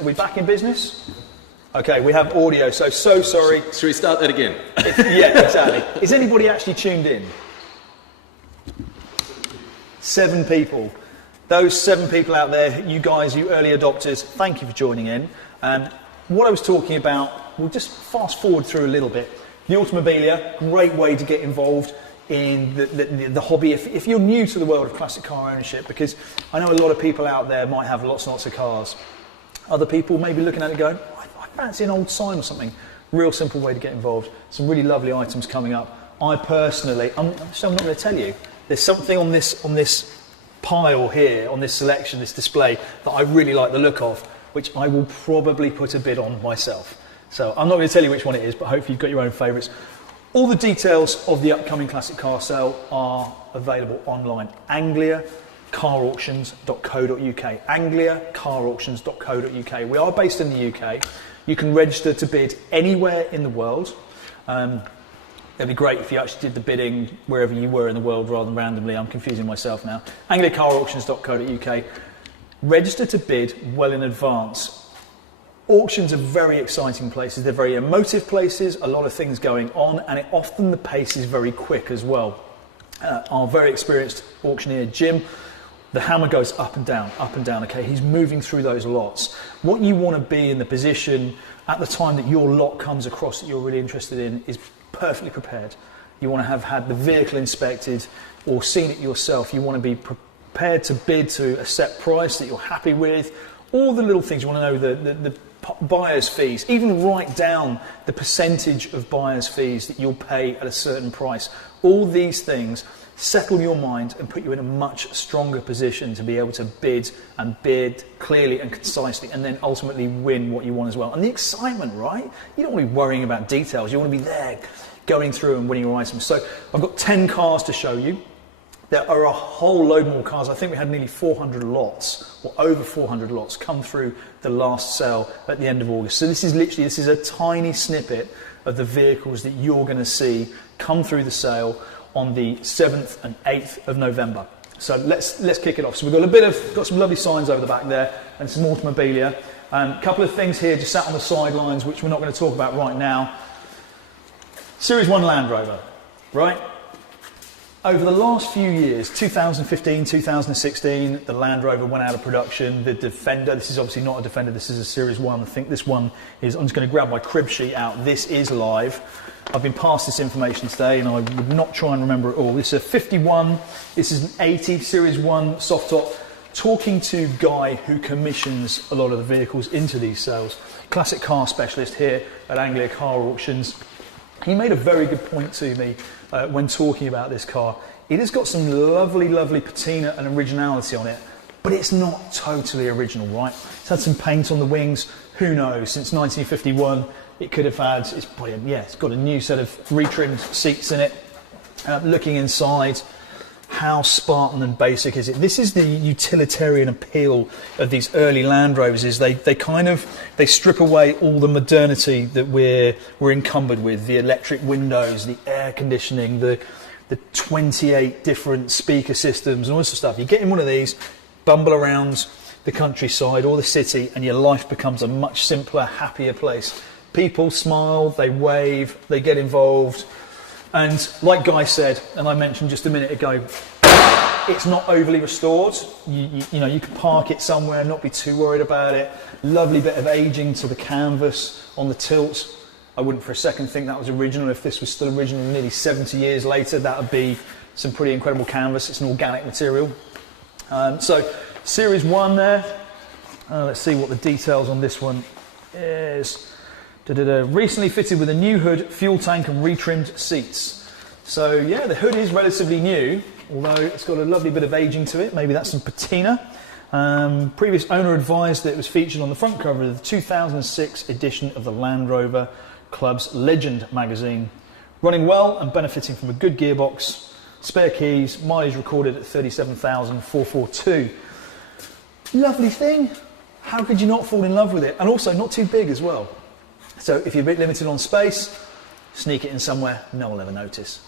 Are we back in business? Okay, we have audio, so sorry. Should we start that again? Yeah, exactly. Is anybody actually tuned in? 7 people. Those 7 people out there, you guys, you early adopters, thank you for joining in. What I was talking about, we'll just fast forward through a little bit. The Automobilia, great way to get involved in the hobby if you're new to the world of classic car ownership, because I know a lot of people out there might have lots and lots of cars. Other people may be looking at it going, I fancy an old sign or something. Real simple way to get involved. Some really lovely items coming up. I personally, I'm not going to tell you, there's something on this pile here, on this selection, this display, that I really like the look of, which I will probably put a bid on myself. So I'm not going to tell you which one it is, but hopefully you've got your own favourites. All the details of the upcoming classic car sale are available online. AngliaCarAuctions.co.uk. AngliaCarAuctions.co.uk. We are based in the UK. You can register to bid anywhere in the world. It'd be great if you actually did the bidding wherever you were in the world rather than randomly. I'm confusing myself now. AngliaCarAuctions.co.uk. Register to bid well in advance. Auctions are very exciting places. They're very emotive places, a lot of things going on, and often the pace is very quick as well. Our very experienced auctioneer, Jim, the hammer goes up and down, okay? He's moving through those lots. What you want to be in the position at the time that your lot comes across that you're really interested in is perfectly prepared. You want to have had the vehicle inspected or seen it yourself. You want to be prepared to bid to a set price that you're happy with. All the little things. You want to know the buyer's fees, even write down the percentage of buyer's fees that you'll pay at a certain price. All these things settle your mind and put you in a much stronger position to be able to bid clearly and concisely, and then ultimately win what you want as well. And the excitement, right? You don't want to be worrying about details. You want to be there going through and winning your items. So I've got 10 cars to show you. There are a whole load more cars. I think we had nearly 400 lots, or over 400 lots, come through the last sale at the end of August. So this is a tiny snippet of the vehicles that you're going to see come through the sale on the 7th and 8th of November. So let's kick it off. So we've got some lovely signs over the back there and some Automobilia. A couple of things here just sat on the sidelines which we're not going to talk about right now. Series 1 Land Rover, right? Over the last few years, 2015, 2016, the Land Rover went out of production. The Defender, this is obviously not a Defender, this is a Series 1. I think this one is, I'm just going to grab my crib sheet out. This is live. I've been passed this information today and I would not try and remember it all. This is a 51, this is an 80 Series 1 soft top. Talking to Guy, who commissions a lot of the vehicles into these sales, classic car specialist here at Anglia Car Auctions. He made a very good point to me when talking about this car. It has got some lovely, lovely patina and originality on it, but it's not totally original, right? It's had some paint on the wings. Who knows? Since 1951, it could have had. It's brilliant. Yeah, it's got a new set of retrimmed seats in it. Looking inside, how Spartan and basic is it? This is the utilitarian appeal of these early Land Rovers. Is they strip away all the modernity that we're encumbered with, the electric windows, the air conditioning, the 28 different speaker systems and all this sort of stuff. You get in one of these, bumble around the countryside or the city, and your life becomes a much simpler, happier place. People smile, they wave, they get involved. And like Guy said, and I mentioned just a minute ago, it's not overly restored. You know, you can park it somewhere and not be too worried about it. Lovely bit of aging to the canvas on the tilt. I wouldn't for a second think that was original. If this was still original nearly 70 years later, that would be some pretty incredible canvas. It's an organic material. So Series 1 there. Let's see what the details on this one is. Recently fitted with a new hood, fuel tank and retrimmed seats. So yeah, the hood is relatively new, although it's got a lovely bit of aging to it. Maybe that's some patina. Previous owner advised that it was featured on the front cover of the 2006 edition of the Land Rover Club's Legend magazine. Running well and benefiting from a good gearbox, spare keys, mileage recorded at 37,442. Lovely thing. How could you not fall in love with it? And also not too big as well. So if you're a bit limited on space, sneak it in somewhere, no one will ever notice.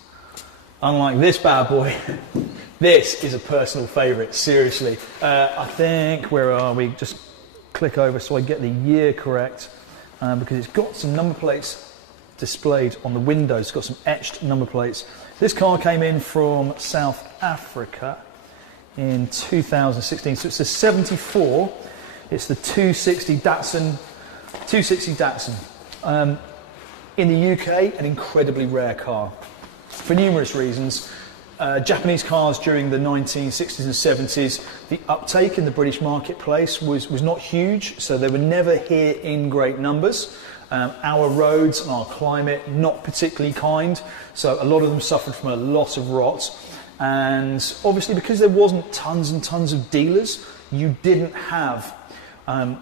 Unlike this bad boy, this is a personal favourite, seriously. I think, where are we? Just click over so I get the year correct, because it's got some number plates displayed on the windows. It's got some etched number plates. This car came in from South Africa in 2016, so it's a 74. It's the 260 Datsun. In the UK, an incredibly rare car for numerous reasons. Japanese cars during the 1960s and 70s, the uptake in the British marketplace was not huge, so they were never here in great numbers. Our roads and our climate, not particularly kind, so a lot of them suffered from a lot of rot. And obviously, because there wasn't tons and tons of dealers, you didn't have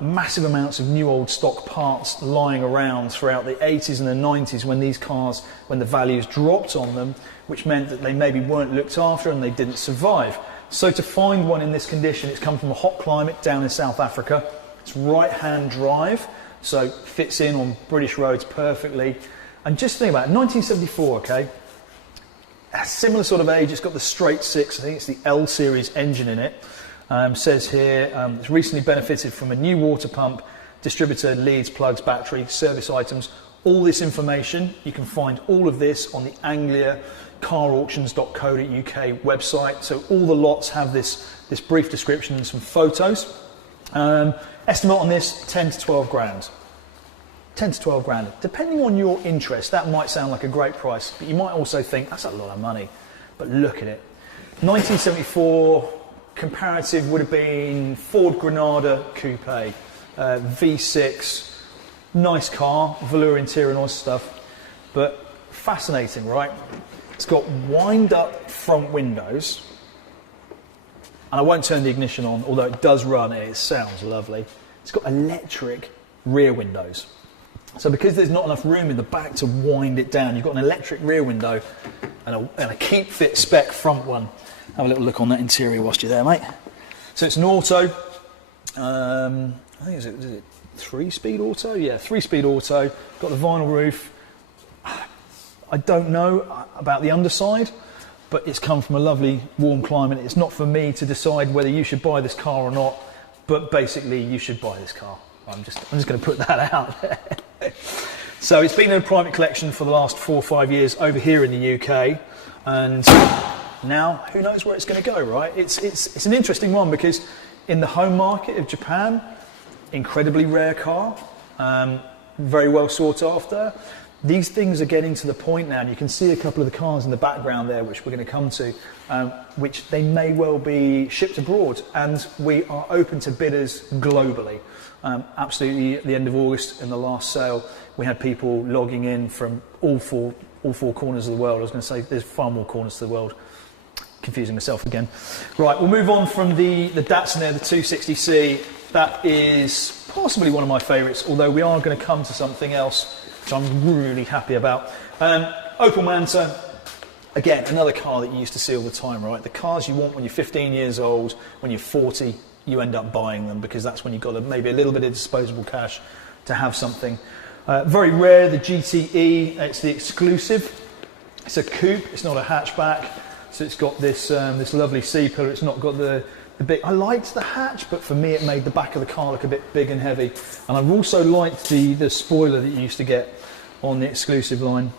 massive amounts of new old stock parts lying around throughout the 80s and the 90s when these cars, when the values dropped on them, which meant that they maybe weren't looked after and they didn't survive. So to find one in this condition, it's come from a hot climate down in South Africa. It's right-hand drive, so fits in on British roads perfectly. And just think about it, 1974, okay? A similar sort of age, it's got the straight six, I think it's the L series engine in it. Says here, it's recently benefited from a new water pump, distributor, leads, plugs, battery, service items. All this information, you can find all of this on the angliacarauctions.co.uk website. So all the lots have this brief description and some photos. Estimate on this, 10 to 12 grand. 10 to 12 grand. Depending on your interest, that might sound like a great price, but you might also think, that's a lot of money. But look at it. 1974, comparative would have been Ford Granada Coupe, V6, nice car, velour interior and all this stuff, but fascinating, right? It's got wind-up front windows, and I won't turn the ignition on, although it does run, it sounds lovely. It's got electric rear windows. So because there's not enough room in the back to wind it down, you've got an electric rear window and a keep fit spec front one. Have a little look on that interior whilst you're there, mate. So it's an auto. I think is it 3-speed auto? Yeah, 3-speed auto. Got the vinyl roof. I don't know about the underside, but it's come from a lovely warm climate. It's not for me to decide whether you should buy this car or not, but basically you should buy this car. I'm just going to put that out there. So it's been in a private collection for the last 4 or 5 years over here in the UK, and now who knows where it's going to go, right? It's an interesting one because in the home market of Japan, incredibly rare car, very well sought after. These things are getting to the point now, and you can see a couple of the cars in the background there, which we're going to come to, which they may well be shipped abroad, and we are open to bidders globally. Absolutely, at the end of August, in the last sale, we had people logging in from all four corners of the world. I was going to say there's far more corners to the world. Confusing myself again. Right, we'll move on from the Datsun there, the 260C. That is possibly one of my favourites, although we are going to come to something else which I'm really happy about. Opel Manta, again, another car that you used to see all the time, right? The cars you want when you're 15 years old, when you're 40, you end up buying them because that's when you've got maybe a little bit of disposable cash to have something. Very rare, the GTE, it's the exclusive. It's a coupe, it's not a hatchback. So it's got this this lovely C-pillar. It's not got the big. I liked the hatch, but for me it made the back of the car look a bit big and heavy. And I've also liked the spoiler that you used to get on the exclusive line.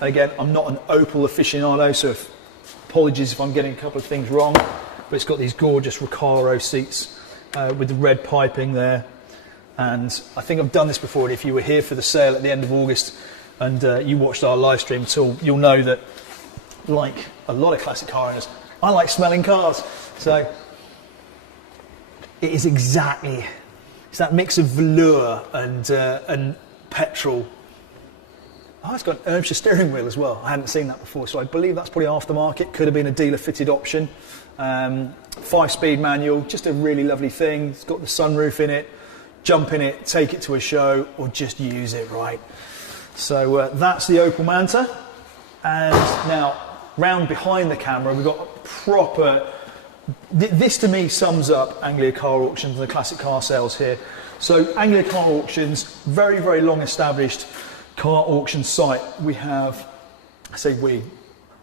Again, I'm not an Opel aficionado, so apologies if I'm getting a couple of things wrong. But it's got these gorgeous Recaro seats with the red piping there. And I think I've done this before. And if you were here for the sale at the end of August and you watched our live stream at all, you'll know that, like a lot of classic car owners, I like smelling cars. So it is exactly, it's that mix of velour and petrol. Oh, it's got an Irmscher steering wheel as well. I hadn't seen that before, so I believe that's probably aftermarket. Could have been a dealer fitted option. 5-speed manual, just a really lovely thing. It's got the sunroof in it. Jump in it, take it to a show, or just use it, right? So that's the Opel Manta. And now, round behind the camera, we've got a proper... This to me sums up Anglia Car Auctions and the classic car sales here. So Anglia Car Auctions, very, very long established car auction site. We have, I say we,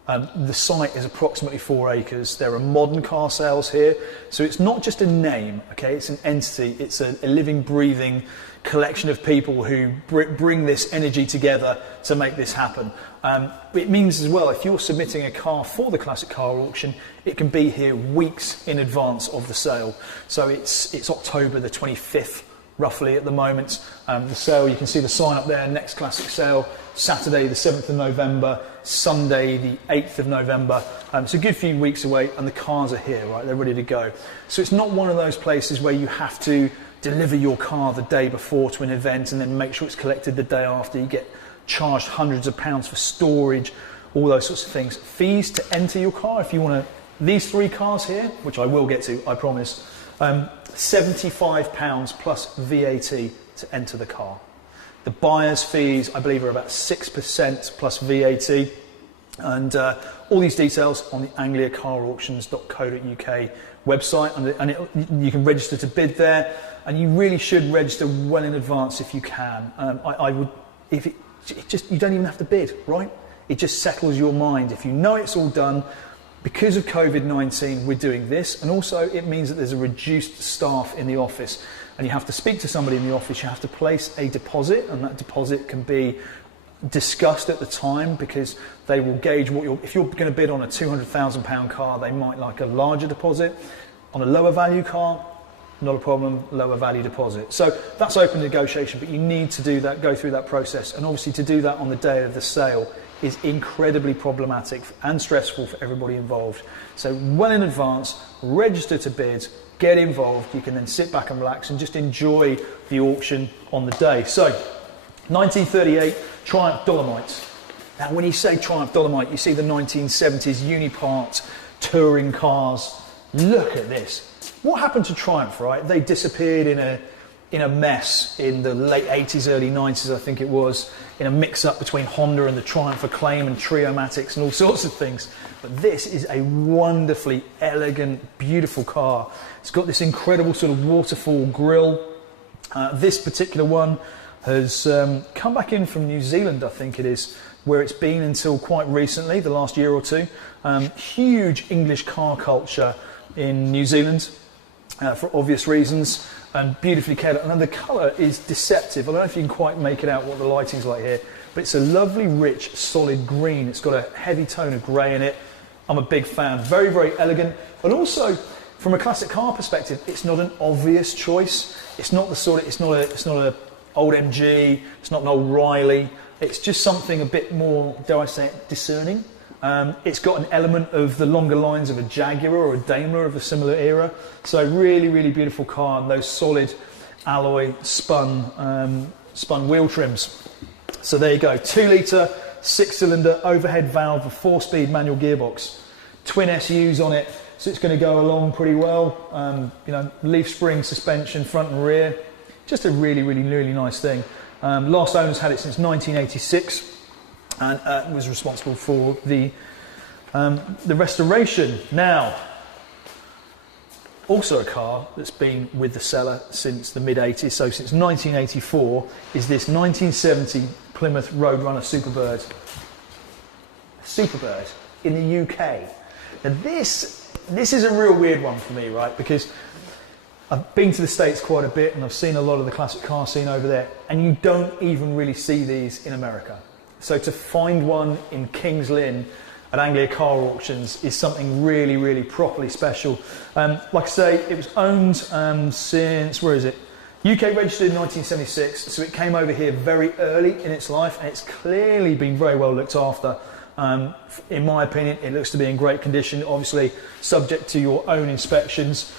The site is approximately 4 acres. There are modern car sales here. So it's not just a name, okay? It's an entity. It's a living, breathing collection of people who bring this energy together to make this happen. It means as well, if you're submitting a car for the Classic Car Auction, it can be here weeks in advance of the sale. So it's October the 25th, roughly at the moment. The sale, you can see the sign up there, next Classic sale, Saturday the 7th of November, Sunday the 8th of November. It's a good few weeks away and the cars are here, right? They're ready to go. So it's not one of those places where you have to deliver your car the day before to an event and then make sure it's collected the day after. You get charged hundreds of pounds for storage, all those sorts of things. Fees to enter your car, if you want to, these 3 cars here, which I will get to, I promise, £75 plus VAT to enter the car. The buyer's fees, I believe, are about 6% plus VAT. And all these details on the angliacarauctions.co.uk website, and you can register to bid there, and you really should register well in advance if you can. I would, if it just, you don't even have to bid, right? It just settles your mind. If you know it's all done, because of COVID-19, we're doing this, and also it means that there's a reduced staff in the office, and you have to speak to somebody in the office. You have to place a deposit, and that deposit can be discussed at the time because they will gauge what if you're going to bid on a £200,000 car, they might like a larger deposit. On a lower value car, not a problem, lower value deposit. So that's open negotiation, but you need to do that, go through that process, and obviously to do that on the day of the sale is incredibly problematic and stressful for everybody involved. So well in advance, register to bid, get involved. You can then sit back and relax and just enjoy the auction on the day. So 1938 Triumph Dolomite. Now when you say Triumph Dolomite, you see the 1970s Unipart touring cars. Look at this. What happened to Triumph, right? They disappeared in a mess in the late 80s, early 90s, I think it was, in a mix-up between Honda and the Triumph Acclaim and Triomatics and all sorts of things. But this is a wonderfully elegant, beautiful car. It's got this incredible sort of waterfall grille. This particular one has come back in from New Zealand, I think it is, where it's been until quite recently, the last year or two. Huge English car culture in New Zealand for obvious reasons, and beautifully cared. And the colour is deceptive. I don't know if you can quite make it out what the lighting's like here, but it's a lovely, rich, solid green. It's got a heavy tone of grey in it. I'm a big fan. Very, very elegant. And also, from a classic car perspective, it's not an obvious choice. It's not the sort of, it's not a old MG. It's not an old Riley. It's just something a bit more, dare I say it, discerning. It's got an element of the longer lines of a Jaguar or a Daimler of a similar era. So really, really beautiful car, and those solid alloy spun wheel trims. So there you go, 2 litre, 6-cylinder, overhead valve, a 4-speed manual gearbox, twin SUs on it, so it's going to go along pretty well. Leaf spring suspension, front and rear. Just a really, really, really nice thing. Last owner's had it since 1986. And was responsible for the restoration. Now, also a car that's been with the seller since the mid-80s, so since 1984, is this 1970 Plymouth Roadrunner Superbird. Superbird in the UK. Now this is a real weird one for me, right? Because I've been to the States quite a bit and I've seen a lot of the classic car scene over there, and you don't even really see these in America. So to find one in Kings Lynn at Anglia Car Auctions is something really, really properly special. Like I say, it was owned since, where is it? UK registered in 1976, so it came over here very early in its life, and it's clearly been very well looked after. In my opinion, it looks to be in great condition, obviously subject to your own inspections.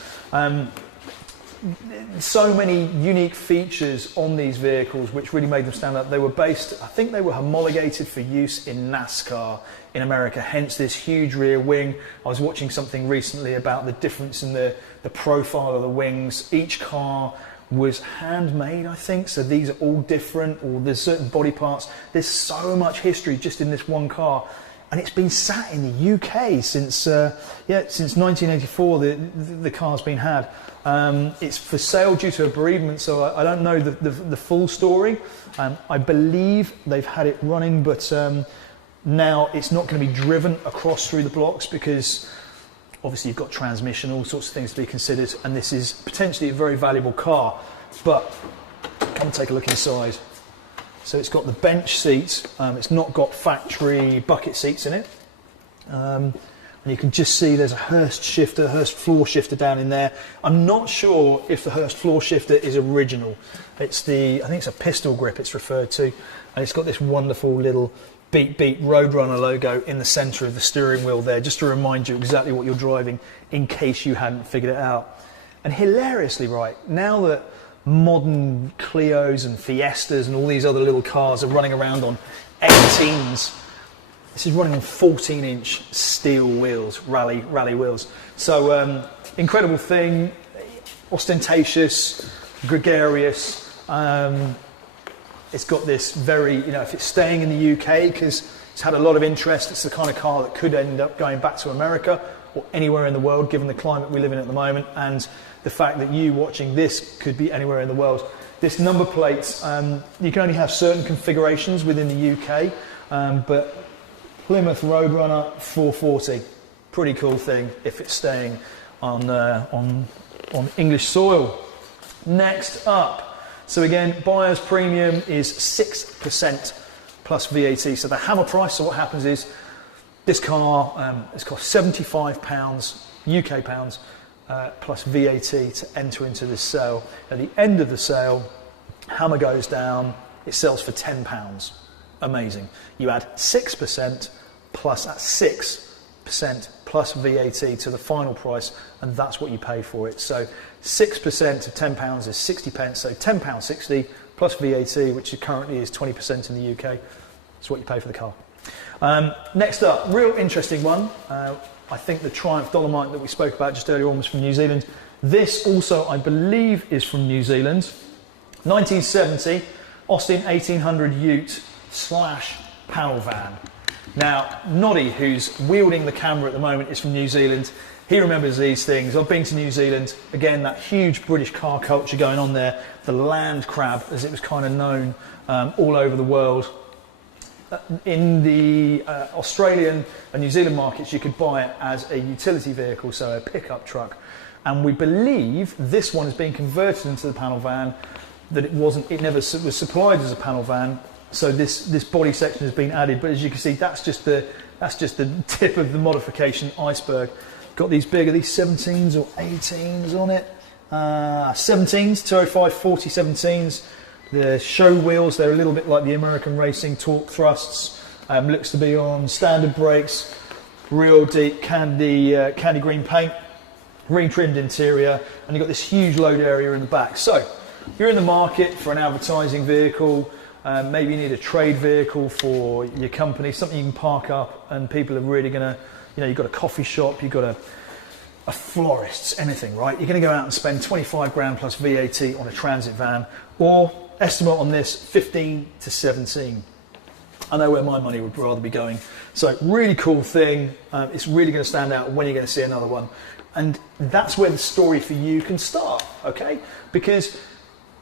So many unique features on these vehicles which really made them stand out. They were based, I think they were homologated for use in NASCAR in America, hence this huge rear wing. I was watching something recently about the difference in the profile of the wings. Each car was handmade, I think, so these are all different, or there's certain body parts. There's so much history just in this one car. And it's been sat in the UK since 1984. The car's been had. It's for sale due to a bereavement, so I don't know the full story. I believe they've had it running, but Now, it's not going to be driven across through the blocks because obviously you've got transmission, all sorts of things to be considered, and this is potentially a very valuable car. But come and take a look inside. So it's got the bench seats, it's not got factory bucket seats in it. And you can just see there's a Hurst shifter, Hurst floor shifter down in there. I'm not sure if the Hurst floor shifter is original. It's I think it's a pistol grip it's referred to. And it's got this wonderful little Beat Beat Roadrunner logo in the centre of the steering wheel there, just to remind you exactly what you're driving in case you hadn't figured it out. And hilariously, right, now that modern Clios and Fiestas and all these other little cars are running around on 18s, this is running on 14-inch steel wheels, rally wheels. So incredible thing, ostentatious, gregarious. It's got this very, if it's staying in the UK, because it's had a lot of interest, it's the kind of car that could end up going back to America or anywhere in the world, given the climate we live in at the moment, and the fact that you watching this could be anywhere in the world. This number plate, you can only have certain configurations within the UK, but Plymouth Roadrunner 440, pretty cool thing if it's staying on English soil. Next up, so again, buyer's premium is 6% plus VAT. So the hammer price, so what happens is this car has cost £75 UK pounds plus VAT to enter into this sale. At the end of the sale, hammer goes down, it sells for £10. Amazing. You add 6% plus at 6% plus VAT to the final price, and that's what you pay for it. So 6% of £10 is 60 pence, so £10.60 plus VAT, which currently is 20% in the UK. That's what you pay for the car. Next up, real interesting one. I think the Triumph Dolomite that we spoke about just earlier on was from New Zealand. This also, I believe, is from New Zealand. 1970, Austin 1800 Ute / panel van. Now, Noddy, who's wielding the camera at the moment, is from New Zealand. He remembers these things. I've been to New Zealand. Again, that huge British car culture going on there. The land crab, as it was kind of known all over the world. In the Australian and New Zealand markets, you could buy it as a utility vehicle, so a pickup truck. And we believe this one is being converted into the panel van, that it never was supplied as a panel van. So this body section has been added, but as you can see, that's just the tip of the modification iceberg. Got these big, are these 17s or 18s on it? 17s, 205 40 17s. The show wheels, they're a little bit like the American racing torque thrusts. Looks to be on standard brakes, real deep candy green paint, retrimmed interior, and you've got this huge load area in the back. So if you're in the market for an advertising vehicle, maybe you need a trade vehicle for your company, something you can park up and people are really going to, you've got a coffee shop, you've got a florist's, anything, right? You're going to go out and spend 25 grand plus VAT on a transit van, or estimate on this 15 to 17. I know where my money would rather be going. So really cool thing. It's really going to stand out when you're going to see another one. And that's where the story for you can start, okay? Because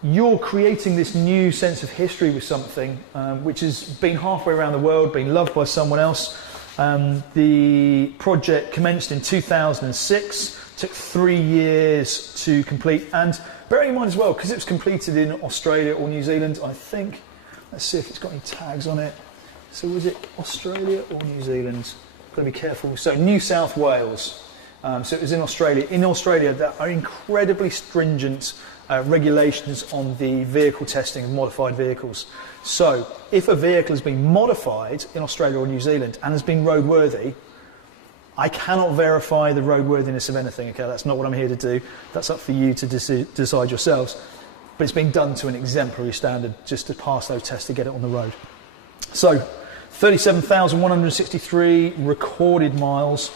you're creating this new sense of history with something which has been halfway around the world, been loved by someone else. The project commenced in 2006, took 3 years to complete, and bearing in mind as well, because it was completed in Australia or New Zealand, I think, let's see if it's got any tags on it. So was it Australia or New Zealand? Got to be careful. So New South Wales. So it was in Australia. In Australia, there are incredibly stringent regulations on the vehicle testing of modified vehicles. So if a vehicle has been modified in Australia or New Zealand and has been roadworthy, I cannot verify the roadworthiness of anything. Okay, that's not what I'm here to do. That's up for you to decide yourselves. But it's been done to an exemplary standard just to pass those tests to get it on the road. So 37,163 recorded miles,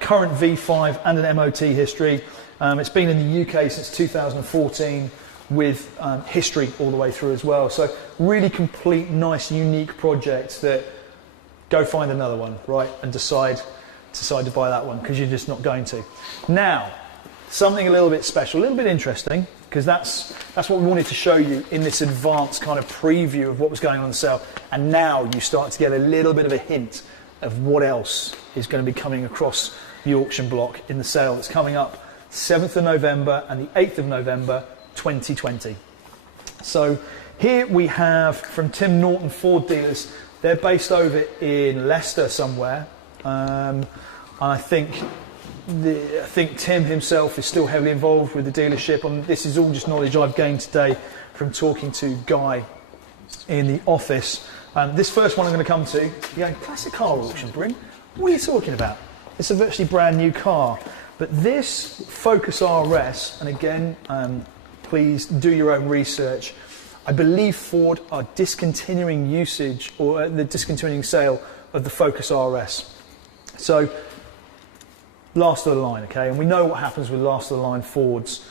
current V5 and an MOT history. It's been in the UK since 2014 with history all the way through as well. So really complete, nice, unique project that go find another one, right, and decide to buy that one, because you're just not going to. Now, something a little bit special, a little bit interesting. because that's what we wanted to show you in this advanced kind of preview of what was going on in the sale. And now you start to get a little bit of a hint of what else is going to be coming across the auction block in the sale that's coming up 7th of November and the 8th of November 2020. So here we have from Tim Norton Ford dealers. They're based over in Leicester somewhere. I think Tim himself is still heavily involved with the dealership. And this is all just knowledge I've gained today from talking to Guy in the office. This first one I'm going to come to, you go, classic car auction, Bryn? What are you talking about? It's a virtually brand new car. But this Focus RS, and again, please do your own research. I believe Ford are discontinuing usage or the discontinuing sale of the Focus RS. So, last of the line, okay? And we know what happens with last of the line Fords.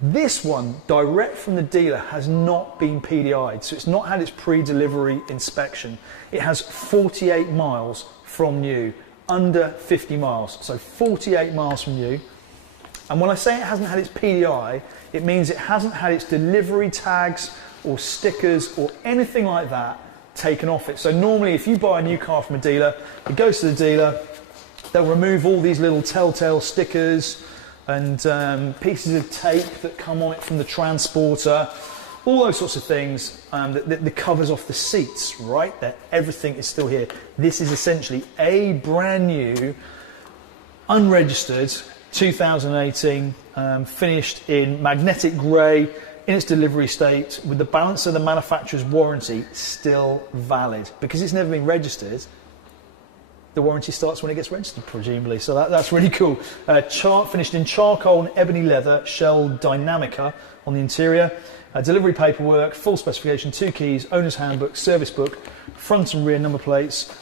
This one, direct from the dealer, has not been PDI'd, so it's not had its pre-delivery inspection. It has 48 miles from new, under 50 miles, so 48 miles from new. And when I say it hasn't had its PDI, it means it hasn't had its delivery tags or stickers or anything like that taken off it. So normally if you buy a new car from a dealer, it goes to the dealer, they'll remove all these little telltale stickers and pieces of tape that come on it from the transporter, all those sorts of things, the covers off the seats, right? That everything is still here. This is essentially a brand new, unregistered 2018, finished in magnetic grey, in its delivery state, with the balance of the manufacturer's warranty still valid. Because it's never been registered, the warranty starts when it gets registered, presumably. So that's really cool. Finished in charcoal and ebony leather, Shell Dynamica on the interior. Delivery paperwork, full specification, 2 keys, owner's handbook, service book, front and rear number plates.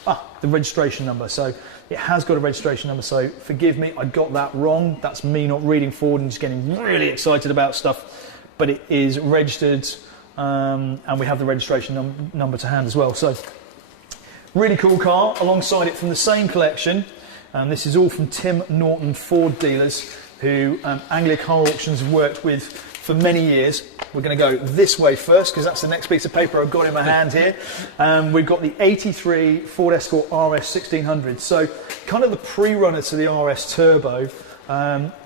The registration number. So it has got a registration number. So forgive me, I got that wrong. That's me not reading forward and just getting really excited about stuff. But it is registered, and we have the registration number to hand as well. So really cool car. Alongside it from the same collection, and this is all from Tim Norton Ford dealers, who Anglia Car Auctions have worked with for many years. We're going to go this way first because that's the next piece of paper I've got in my hand here. We've got the 83 Ford Escort RS 1600. So kind of the pre-runner to the RS Turbo.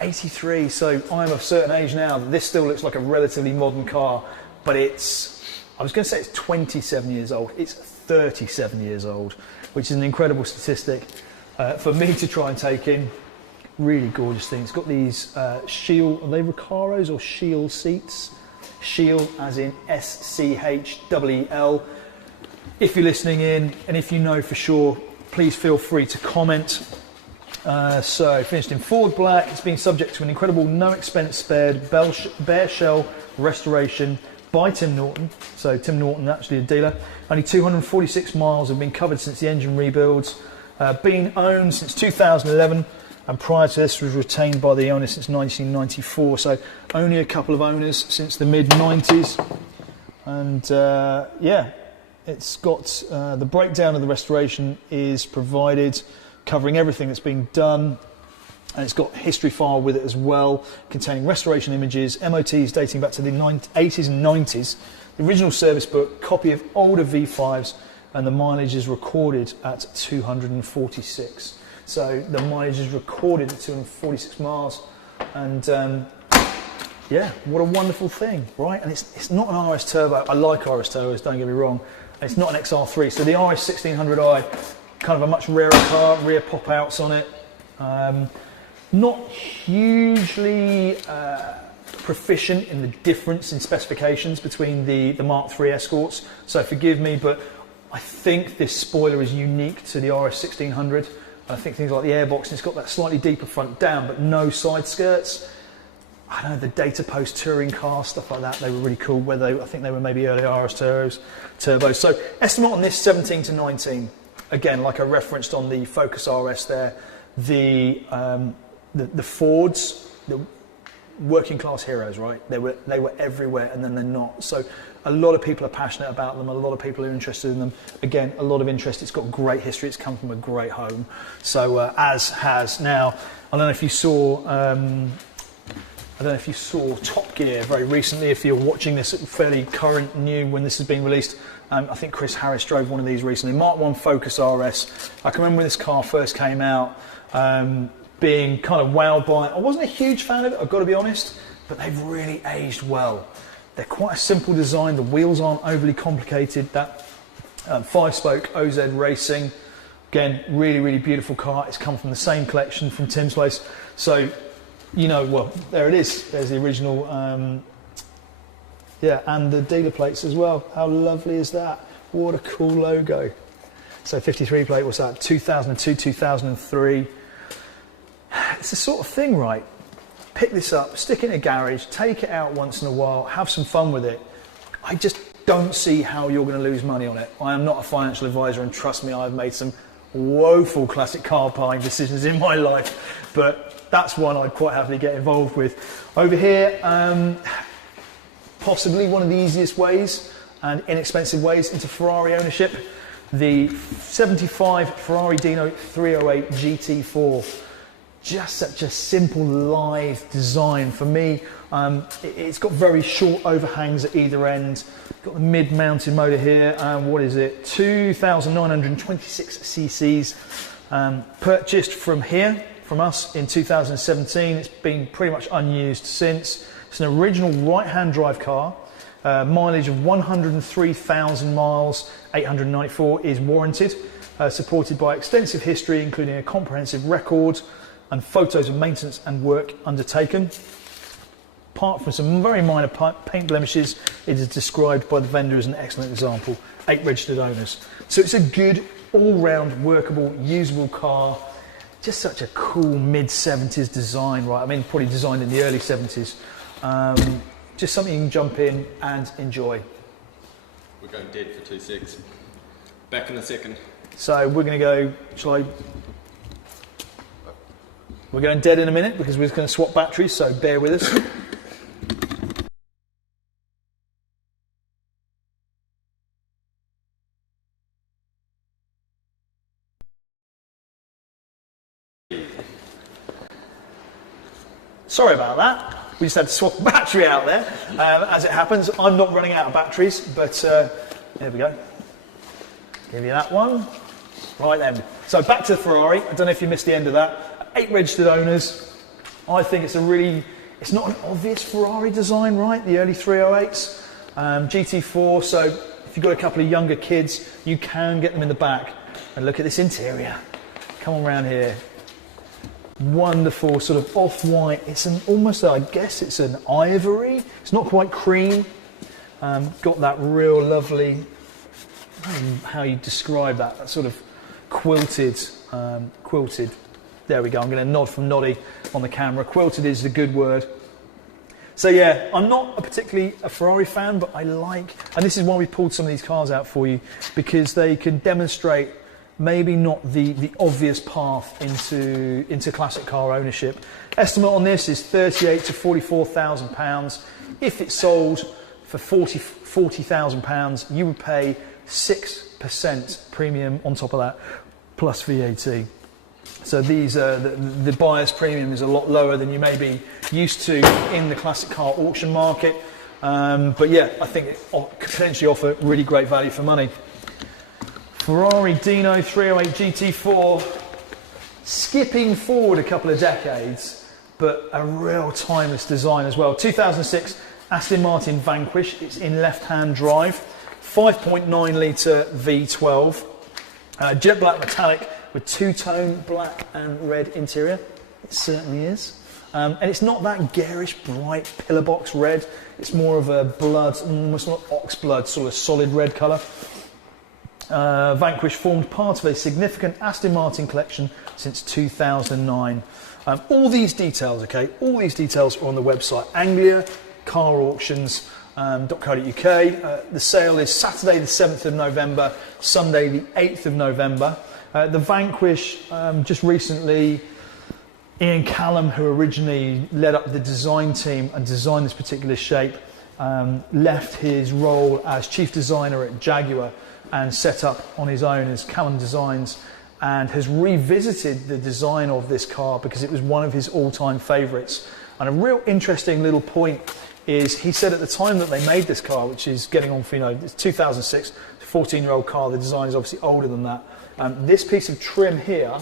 83, so I'm of a certain age now that this still looks like a relatively modern car, but I was going to say it's 27 years old. It's 37 years old, which is an incredible statistic for me to try and take in. Really gorgeous thing. It's got these Shield, are they Recaros or Shield seats? Shield as in SCHEEL. If you're listening in and if you know for sure, please feel free to comment. So finished in Ford black, it's been subject to an incredible no expense spared bare shell restoration by Tim Norton. So Tim Norton, actually a dealer. Only 246 miles have been covered since the engine rebuilds. Been owned since 2011, and prior to this was retained by the owner since 1994. So only a couple of owners since the mid 90s. And yeah, it's got the breakdown of the restoration is provided, covering everything that's been done, and it's got history file with it as well, containing restoration images, MOTs dating back to the 80s and 90s, the original service book, copy of older V5s, and the mileage is recorded at 246. So the mileage is recorded at 246 miles, and yeah, what a wonderful thing, right? And it's not an RS Turbo. I like RS Turbos, don't get me wrong. It's not an XR3, so the RS 1600i, kind of a much rarer car, rear pop-outs on it. Not hugely proficient in the difference in specifications between the Mark III Escorts, so forgive me, but I think this spoiler is unique to the RS 1600. I think things like the airbox, it's got that slightly deeper front down, but no side skirts. I don't know, the Data Post touring car, stuff like that, they were really cool. I think they were maybe early RS turbos. So estimate on this 17 to 19. Again, like I referenced on the Focus RS there, the Fords, the working class heroes, right? They were everywhere, and then they're not. So a lot of people are passionate about them. A lot of people are interested in them. Again, a lot of interest. It's got great history. It's come from a great home. So as has now, I don't know if you saw I don't know if you saw Top Gear very recently, if you're watching this fairly current, new, when this has been released. I think Chris Harris drove one of these recently, Mark 1 Focus RS. I can remember when this car first came out, being kind of wowed by it. I wasn't a huge fan of it, I've got to be honest, but they've really aged well. They're quite a simple design, the wheels aren't overly complicated. That 5-spoke OZ Racing, again, really, really beautiful car. It's come from the same collection from Tim's place. So, you know, well, there it is. There's the original, yeah, and the dealer plates as well. How lovely is that? What a cool logo. So 53 plate, what's that? 2002, 2003. It's the sort of thing, right? Pick this up, stick it in a garage, take it out once in a while, have some fun with it. I just don't see how you're going to lose money on it. I am not a financial advisor, and trust me, I've made some woeful classic car buying decisions in my life, but that's one I'd quite happily get involved with. Over here, possibly one of the easiest ways and inexpensive ways into Ferrari ownership, the 75 Ferrari Dino 308 GT4. Just such a simple, lithe design. For me, it's got very short overhangs at either end. Got the mid-mounted motor here. What is it? 2,926 cc's. Purchased from here, from us, in 2017. It's been pretty much unused since. It's an original right-hand drive car. Mileage of 103,000 miles. 894 is warranted. Supported by extensive history, including a comprehensive record and photos of maintenance and work undertaken. Apart from some very minor paint blemishes, it is described by the vendor as an excellent example. 8 registered owners. So it's a good, all-round, workable, usable car. Just such a cool mid-70s design, right? I mean, probably designed in the early 70s. Just something you can jump in and enjoy. We're going dead for 2.6. Back in a second. So we're going to go, shall I? We're going dead in a minute because we're going to swap batteries, so bear with us. Sorry about that. We just had to swap the battery out there. As it happens, I'm not running out of batteries, but there we go. Give you that one. Right then. So back to the Ferrari. I don't know if you missed the end of that. 8 registered owners. I think it's it's not an obvious Ferrari design, right? The early 308s. GT4, so if you've got a couple of younger kids, you can get them in the back. And look at this interior. Come on round here. Wonderful sort of off-white. It's almost, I guess it's an ivory. It's not quite cream. Got that real lovely, how you describe that sort of quilted. There we go. I'm going to nod from Noddy on the camera. Quilted is the good word. So yeah, I'm not particularly a Ferrari fan, but I like, and this is why we pulled some of these cars out for you, because they can demonstrate maybe not the obvious path into classic car ownership. Estimate on this is 38 to 44,000 pounds. If it's sold for 40,000 pounds, you would pay 6% premium on top of that, plus VAT. So these the buyer's premium is a lot lower than you may be used to in the classic car auction market. But yeah, I think it could potentially offer really great value for money. Ferrari Dino 308 GT4, skipping forward a couple of decades, but a real timeless design as well. 2006 Aston Martin Vanquish, it's in left-hand drive, 5.9 litre V12, jet black metallic with two-tone black and red interior. It certainly is. And it's not that garish, bright pillar box red. It's more of a blood, almost not ox blood, sort of solid red colour. Vanquish formed part of a significant Aston Martin collection since 2009. All these details, okay, all these details are on the website, angliacarauctions.co.uk. The sale is Saturday the 7th of November, Sunday the 8th of November. The Vanquish, just recently, Ian Callum, who originally led up the design team and designed this particular shape, left his role as chief designer at Jaguar and set up on his own as Callum Designs, and has revisited the design of this car because it was one of his all-time favourites. And a real interesting little point is he said at the time that they made this car, which is getting on for, it's 2006, 14-year-old car, the design is obviously older than that. This piece of trim here,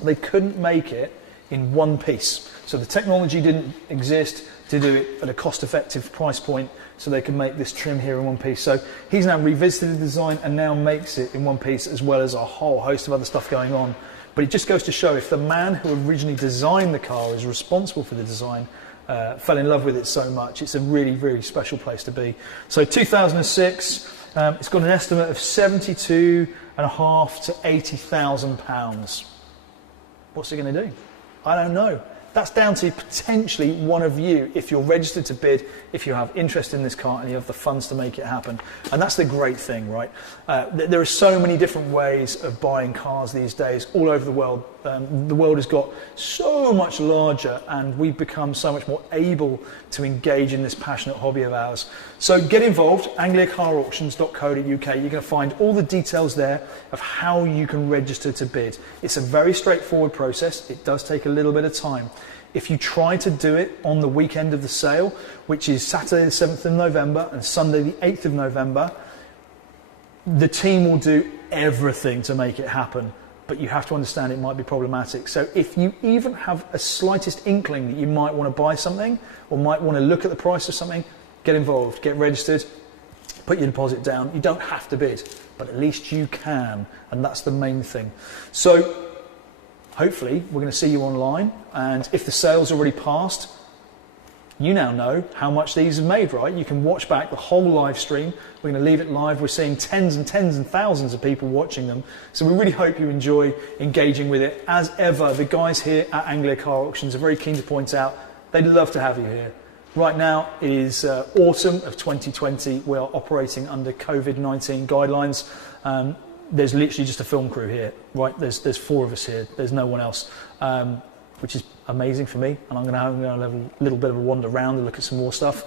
they couldn't make it in one piece. So the technology didn't exist to do it at a cost-effective price point, so they could make this trim here in one piece. So he's now revisited the design and now makes it in one piece, as well as a whole host of other stuff going on. But it just goes to show, if the man who originally designed the car is responsible for the design, fell in love with it so much, it's a really, really special place to be. So 2006, it's got an estimate of £72,500 to £80,000. What's it going to do? I don't know. That's down to potentially one of you, if you're registered to bid, if you have interest in this car and you have the funds to make it happen. And that's the great thing, right? There are so many different ways of buying cars these days all over the world. The world has got so much larger and we've become so much more able to engage in this passionate hobby of ours. So get involved, angliacarauctions.co.uk. You're going to find all the details there of how you can register to bid. It's a very straightforward process. It does take a little bit of time. If you try to do it on the weekend of the sale, which is Saturday the 7th of November and Sunday the 8th of November, the team will do everything to make it happen. But you have to understand it might be problematic. So if you even have a slightest inkling that you might want to buy something or might want to look at the price of something, get involved, get registered, put your deposit down. You don't have to bid, but at least you can, and that's the main thing. So hopefully we're going to see you online, and if the sale's already passed, you now know how much these have made, right? You can watch back the whole live stream. We're going to leave it live. We're seeing tens and thousands of people watching them. So we really hope you enjoy engaging with it. As ever, the guys here at Anglia Car Auctions are very keen to point out they'd love to have you here. Right now is autumn of 2020. We are operating under COVID-19 guidelines. There's literally just a film crew here, right? There's 4 of us here. There's no one else, which is amazing for me. And I'm going to have a little bit of a wander around and look at some more stuff.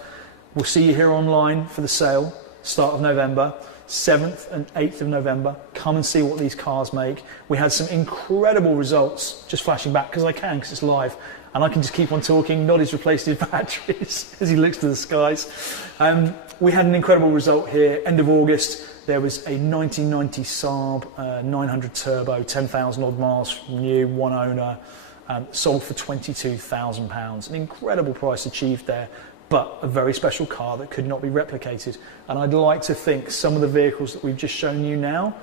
We'll see you here online for the sale, start of November, 7th and 8th of November. Come and see what these cars make. We had some incredible results, just flashing back because it's live. And I can just keep on talking. Noddy's replaced his batteries as he looks to the skies. We had an incredible result here, end of August. There was a 1990 Saab 900 Turbo, 10,000 odd miles new, one owner, sold for £22,000. An incredible price achieved there, but a very special car that could not be replicated. And I'd like to think some of the vehicles that we've just shown you now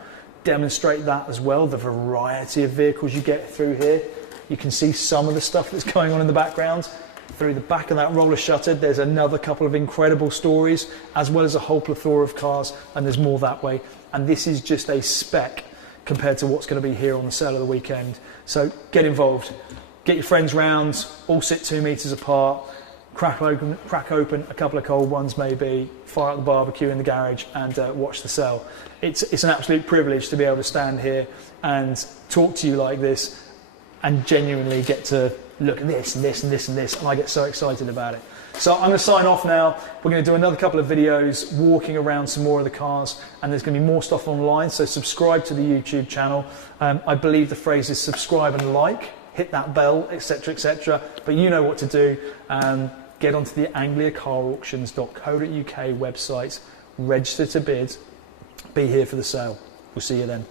demonstrate that as well, the variety of vehicles you get through here. You can see some of the stuff that's going on in the background. Through the back of that roller shutter, there's another couple of incredible stories, as well as a whole plethora of cars, and there's more that way. And this is just a speck compared to what's going to be here on the sale of the weekend. So get involved. Get your friends round, all sit 2 meters apart, crack open a couple of cold ones maybe, fire up the barbecue in the garage and watch the sale. It's an absolute privilege to be able to stand here and talk to you like this and genuinely get to look at this and this and this and this, and I get so excited about it. So I'm going to sign off now. We're going to do another couple of videos walking around some more of the cars, and there's going to be more stuff online, so subscribe to the YouTube channel. I believe the phrase is subscribe and like, hit that bell, etc, etc, but you know what to do. Get onto the angliacarauctions.co.uk website, register to bid, be here for the sale. We'll see you then.